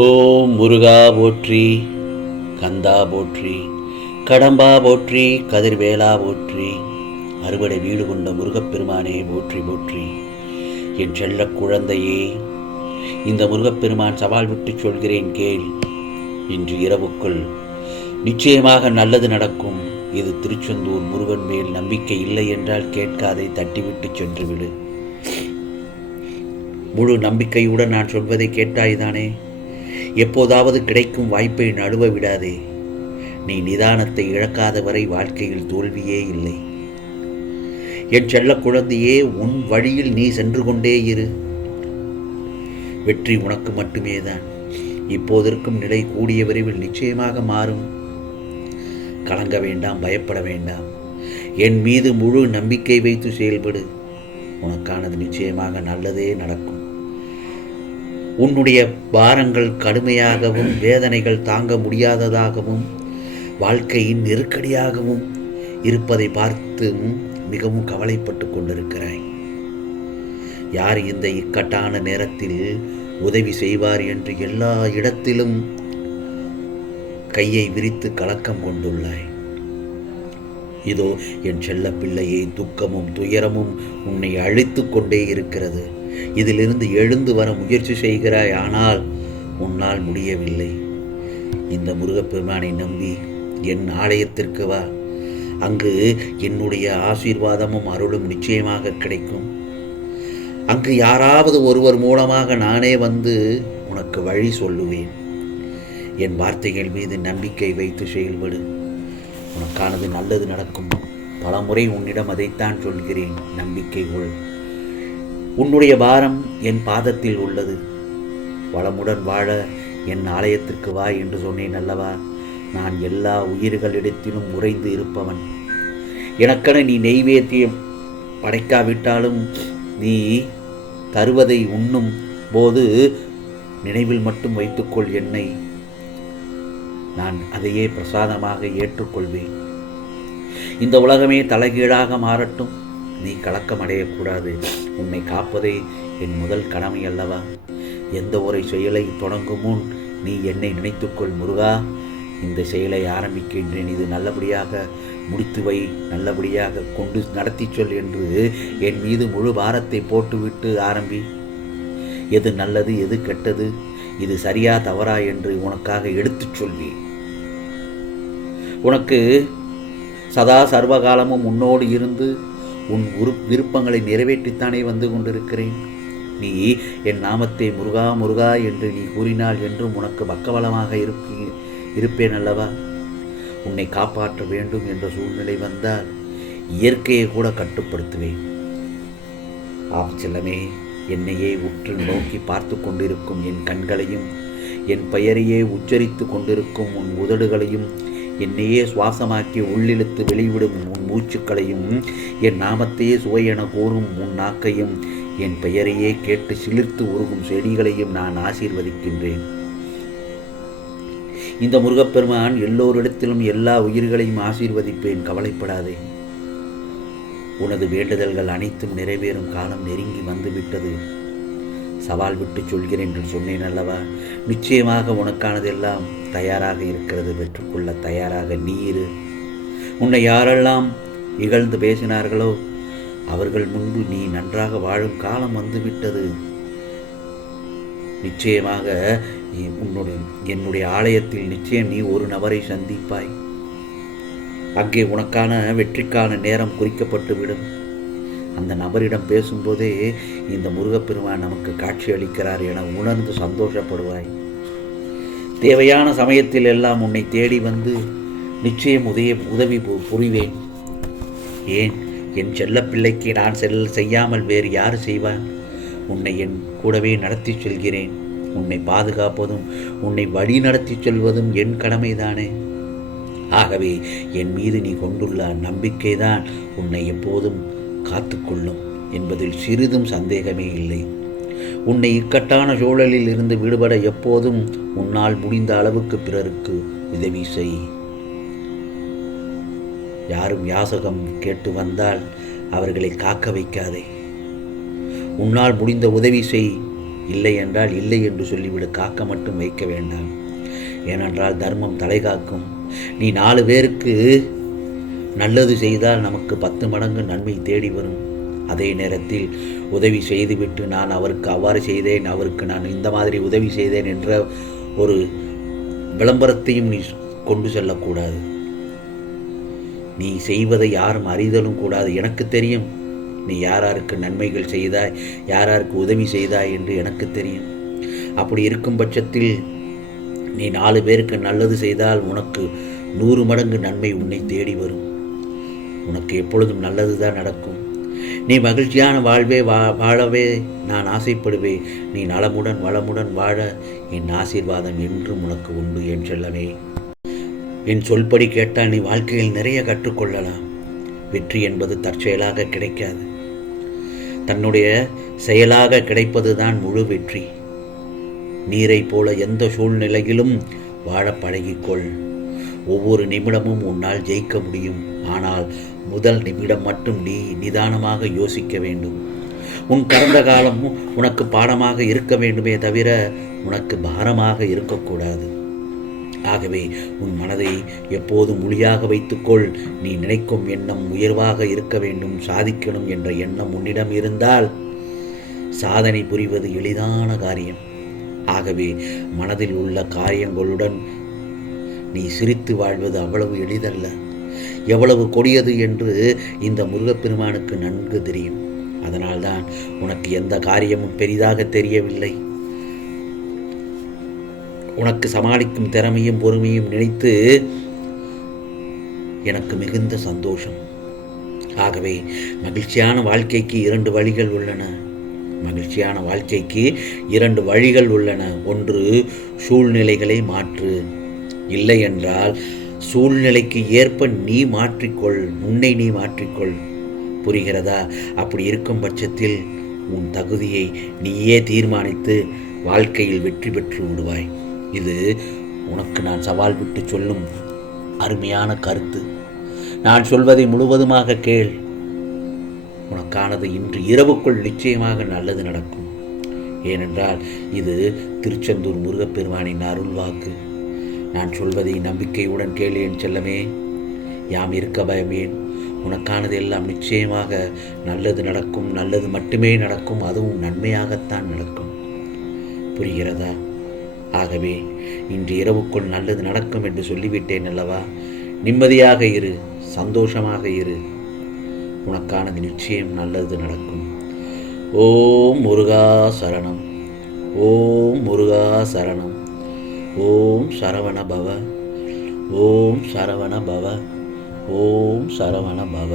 ஓம் முருகா போற்றி, கந்தா போற்றி, கடம்பா போற்றி, கதிர்வேலா போற்றி, அறுவடை வீடு கொண்ட முருகப்பெருமானே போற்றி போற்றி. என் செல்ல குழந்தையே, இந்த முருகப்பெருமான் சவால் விட்டு சொல்கிறேன் கேள். இன்று இரவுக்குள் நிச்சயமாக நல்லது நடக்கும். இது திருச்செந்தூர் முருகன் மேல் நம்பிக்கை இல்லை என்றால் கேட்காதை, தட்டிவிட்டு சென்று விடு. முழு நம்பிக்கையுடன் நான் சொல்வதை கேட்டாய்தானே? எப்போதாவது கிடைக்கும் வாய்ப்பை நழுவ விடாதே. நீ நிதானத்தை இழக்காத வரை வாழ்க்கையில் தோல்வியே இல்லை. என் செல்ல குழந்தையே, உன் வழியில் நீ சென்று கொண்டே இரு. வெற்றி உனக்கு மட்டுமே தான். இப்போதிருக்கும் நிலை கூடிய விரைவில் நிச்சயமாக மாறும். கலங்க வேண்டாம், பயப்பட வேண்டாம். என் மீது முழு நம்பிக்கை வைத்து செயல்படு. உனக்கானது நிச்சயமாக நல்லதே நடக்கும். உன்னுடைய பாரங்கள் கடுமையாகவும், வேதனைகள் தாங்க முடியாததாகவும், வாழ்க்கையின் நெருக்கடியாகவும் இருப்பதை பார்த்து மிகவும் கவலைப்பட்டு கொண்டிருக்கிறாய். யார் இந்த இக்கட்டான நேரத்தில் உதவி செய்வார் என்று எல்லா இடத்திலும் கையை விரித்து கலக்கம் கொண்டுள்ளாய். இதோ என் செல்ல பிள்ளையை, துக்கமும் துயரமும் உன்னை அழித்து கொண்டே இருக்கிறது. இதிலிருந்து எழுந்து வர முயற்சி செய்கிறாய், ஆனால் உன்னால் முடியவில்லை. இந்த முருகப்பெருமானை நம்பி என் ஆலயத்திற்கு வா. அங்கு என்னுடைய ஆசீர்வாதமும் அருளும் நிச்சயமாக கிடைக்கும். அங்கு யாராவது ஒருவர் மூலமாக நானே வந்து உனக்கு வழி சொல்லுவேன். என் வார்த்தைகள் மீது நம்பிக்கை வைத்து செயல்படு. உனக்கானது நல்லது நடக்கும். பலமுறை உன்னிடம் அதைத்தான் சொல்கிறேன். நம்பிக்கை கொள். உன்னுடைய பாரம் என் பாதத்தில் உள்ளது. வளமுடன் வாழ என் ஆலயத்திற்கு வா என்று சொன்னேன் அல்லவா? நான் எல்லா உயிர்களிடத்திலும் உறைந்து இருப்பவன். எனக்கென நீ நெய்வேத்தியம் படைக்காவிட்டாலும் நீ தருவதை உண்ணும் போது நினைவில் மட்டும் வைத்துக்கொள் என்னை. நான் அதையே பிரசாதமாக ஏற்றுக்கொள்வேன். இந்த உலகமே தலைகீழாக மாறட்டும், நீ கலக்கம் அடையக்கூடாது. உன்னை காப்பதே என் முதல் கடமை அல்லவா? எந்த ஒரு செயலை தொடங்கும் முன் நீ என்னை நினைத்துக்கொள். முருகா, இந்த செயலை ஆரம்பிக்கின்றேன், இது நல்லபடியாக முடித்து வை, நல்லபடியாக கொண்டு நடத்தி சொல் என்று என் மீது முழு பாரத்தை போட்டுவிட்டு ஆரம்பி. எது நல்லது, எது கெட்டது, இது சரியா தவறா என்று உனக்காக எடுத்துச் சொல்வேன். உனக்கு சதா சர்வகாலமும் உன்னோடு இருந்து உன் விருப்பங்களை நிறைவேற்றித்தானே வந்து கொண்டிருக்கிறேன். நீ என் நாமத்தை முருகா முருகா என்று நீ கூறினால் என்றும் உனக்கு பக்கபலமாக இருப்பேன் அல்லவா? உன்னை காப்பாற்ற வேண்டும் என்ற சூழ்நிலை வந்தால் இயற்கையை கூட கட்டுப்படுத்துவேன். செல்லமே, என்னையே உற்று நோக்கி பார்த்து கொண்டிருக்கும் என் கண்களையும், என் பெயரையே உச்சரித்து கொண்டிருக்கும் உன் உதடுகளையும், என்னையே சுவாசமாக்கி உள்ளிழுத்து வெளிவிடும் உன் மூச்சுக்களையும், என் நாமத்தையே சுவை என கூறும் உன் நாக்கையும், என் பெயரையே கேட்டு சிலிர்த்து உருகும் செடிகளையும் நான் ஆசீர்வதிக்கின்றேன். இந்த முருகப்பெருமான் எல்லோரிடத்திலும் எல்லா உயிர்களையும் ஆசீர்வதிப்பேன். கவலைப்படாதே. உனது வேண்டுதல்கள் அனைத்தும் நிறைவேறும் காலம் நெருங்கி வந்துவிட்டது. சவால் விட்டு சொல்கிறேன் என்று சொன்னேன் அல்லவா? நிச்சயமாக உனக்கானதெல்லாம் தயாராக இருக்கிறது. பெற்றுக்கொள்ள தயாராக நீ இரு. உன்னை யாரெல்லாம் இகழ்ந்து பேசினார்களோ அவர்கள் முன்பு நீ நன்றாக வாழும் காலம் வந்துவிட்டது. நிச்சயமாக என்னுடைய ஆலயத்தில் நிச்சயம் நீ ஒரு நபரை சந்திப்பாய். அங்கே உனக்கான வெற்றிக்கான நேரம் குறிக்கப்பட்டு விடும். அந்த நபரிடம் பேசும்போதே இந்த முருகப்பெருமான் நமக்கு காட்சி அளிக்கிறார் என உணர்ந்து சந்தோஷப்படுவாய். தேவையான சமயத்தில் எல்லாம் உன்னை தேடி வந்து நிச்சயம் உதவி புரிவேன். ஏன், என் செல்ல பிள்ளைக்கு நான் செய்யாமல் வேறு யார் செய்வான்? உன்னை என் கூடவே நடத்தி செல்கிறேன். உன்னை பாதுகாப்பதும் உன்னை வழி நடத்தி செல்வதும் என் கடமைதானே. ஆகவே என் மீது நீ கொண்டுள்ள நம்பிக்கைதான் உன்னை எப்போதும் காத்துக்கொள்ளும் என்பதில் சிறிதும் சந்தேகமே இல்லை. உன்னை இக்கட்டான சூழலில் இருந்து விடுபட எப்போதும் உன்னால் முடிந்த அளவுக்கு பிறருக்கு உதவி செய். யாரும் யாசகம் கேட்டு வந்தால் அவர்களை காக்க வைக்காதே. உன்னால் முடிந்த உதவி செய். இல்லை என்றால் இல்லை என்று சொல்லிவிடு, காக்க மட்டும் வைக்க வேண்டாம். ஏனென்றால் தர்மம் தலை காக்கும். நீ 4 பேருக்கு நல்லது செய்தால் நமக்கு 10 மடங்கு நன்மை தேடி வரும். அதே நேரத்தில் உதவி செய்துவிட்டு நான் அவருக்கு அவ்வாறு செய்தேன், அவருக்கு நான் இந்த மாதிரி உதவி செய்தேன் என்ற ஒரு விளம்பரத்தையும் நீ கொண்டு செல்லக்கூடாது. நீ செய்வதை யாரும் அறிதலும் கூடாது. எனக்கு தெரியும் நீ யாராருக்கு நன்மைகள் செய்தாய், யாராருக்கு உதவி செய்தாய் என்று எனக்கு தெரியும். அப்படி இருக்கும் பட்சத்தில் நீ 4 பேருக்கு நல்லது செய்தால் உனக்கு 100 மடங்கு நன்மை உன்னை தேடி வரும். உனக்கு எப்பொழுதும் நல்லது தான் நடக்கும். நீ மகிழ்ச்சியான வாழ்வே வாழவே நான் ஆசைப்படுவேன். நீ நலமுடன் வளமுடன் வாழ என் ஆசீர்வாதம் என்றும் உனக்கு உண்டு என் செல்லமே. என் சொல்படி கேட்டால் நீ வாழ்க்கையில் நிறைய கற்றுக்கொள்ளலாம். வெற்றி என்பது தற்செயலாக கிடைக்காது. தன்னுடைய செயலாக கிடைப்பதுதான் முழு வெற்றி. நீரை போல எந்த சூழ்நிலையிலும் வாழ பழகிக்கொள். ஒவ்வொரு நிமிடமும் உன்னால் ஜெயிக்க முடியும். ஆனால் முதல் நிமிடம் மட்டும் நீ நிதானமாக யோசிக்க வேண்டும். உன் கடந்த காலமும் உனக்கு பாடமாக இருக்க வேண்டுமே தவிர உனக்கு பாரமாக இருக்கக்கூடாது. ஆகவே உன் மனதை எப்போதும் மொழியாக வைத்துக்கொள். நீ நினைக்கும் எண்ணம் உயர்வாக இருக்க வேண்டும், சாதிக்கணும் என்ற எண்ணம் உன்னிடம் இருந்தால் சாதனை புரிவது எளிதான காரியம். ஆகவே மனதில் உள்ள காரியங்களுடன் நீ சிரித்து வாழ்வது அவ்வளவு எளிதல்ல. எவ்வளவு கொடியது என்று இந்த முருகப்பெருமானுக்கு நன்கு தெரியும். அதனால்தான் உனக்கு எந்த காரியமும் பெரிதாக தெரியவில்லை. உனக்கு சமாளிக்கும் திறமையும் பொறுமையும் நினைத்து எனக்கு மிகுந்த சந்தோஷம். ஆகவே மகிழ்ச்சியான வாழ்க்கைக்கு 2 வழிகள் உள்ளன. மகிழ்ச்சியான வாழ்க்கைக்கு 2 வழிகள் உள்ளன. ஒன்று, சூழ்நிலைகளை மாற்று. இல்லை என்றால் சூழ்நிலைக்கு ஏற்ப நீ மாற்றிக்கொள், உன்னை நீ மாற்றிக்கொள். புரிகிறதா? அப்படி இருக்கும் பட்சத்தில் உன் தகுதியை நீயே தீர்மானித்து வாழ்க்கையில் வெற்றி பெற்று விடுவாய். இது உனக்கு நான் சவால் விட்டு சொல்லும் அருமையான கருத்து. நான் சொல்வதை முழுவதுமாக கேள். உனக்கானது இன்று இரவுக்குள் நிச்சயமாக நல்லது நடக்கும். ஏனென்றால் இது திருச்செந்தூர் முருகப்பெருமானின் அருள்வாக்கு. நான் சொல்வதை நம்பிக்கையுடன் கேள் என் செல்லமே. யாம் இருக்க பயமேன். உனக்கானது எல்லாம் நிச்சயமாக நல்லது நடக்கும். நல்லது மட்டுமே நடக்கும். அதுவும் நன்மையாகத்தான் நடக்கும். புரிகிறதா? ஆகவே இன்று இரவுக்குள் நல்லது நடக்கும் என்று சொல்லிவிட்டேன் அல்லவா? நிம்மதியாக இரு, சந்தோஷமாக இரு. உனக்கானது நிச்சயம் நல்லது நடக்கும். ஓம் முருகா சரணம். ஓம் முருகா சரணம். ஓம் சரவண பவ. ஓம் சரவண பவ. ஓம் சரவண பவ.